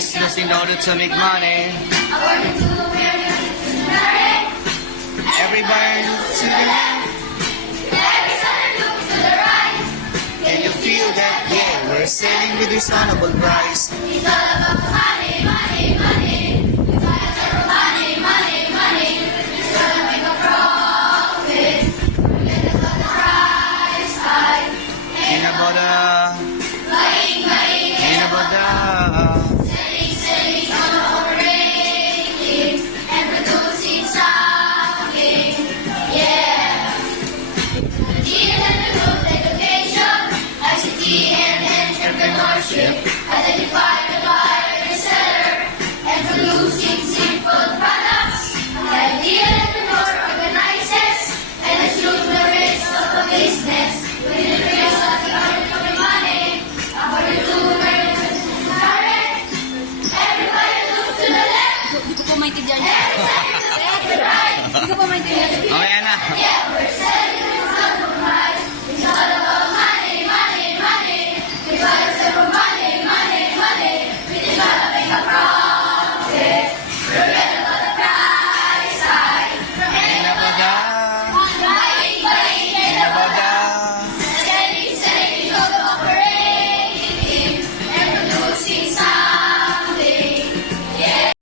business in order to make money. Everybody look to the left. Can you feel that? Yeah, we're selling with reasonable price. It's all about money, money, money. It's all about money, money, money. It's gonna make a profit. Forget about the price high. Ain't about Buying, buying, ain't about selling, selling, operating, and producing something. Yeah. The deal and the growth education, ICT and entrepreneurship. Identify the buyer and seller, and producing simple products. The ideal entrepreneur organizes and assumes the risk of the business. With the risk of the earning money, according to current. Everybody look to the left. Hindi ko po maintindihan. Everybody look to the right. Hindi ko po maintindihan. Mamaya na. Yeah, we're selling.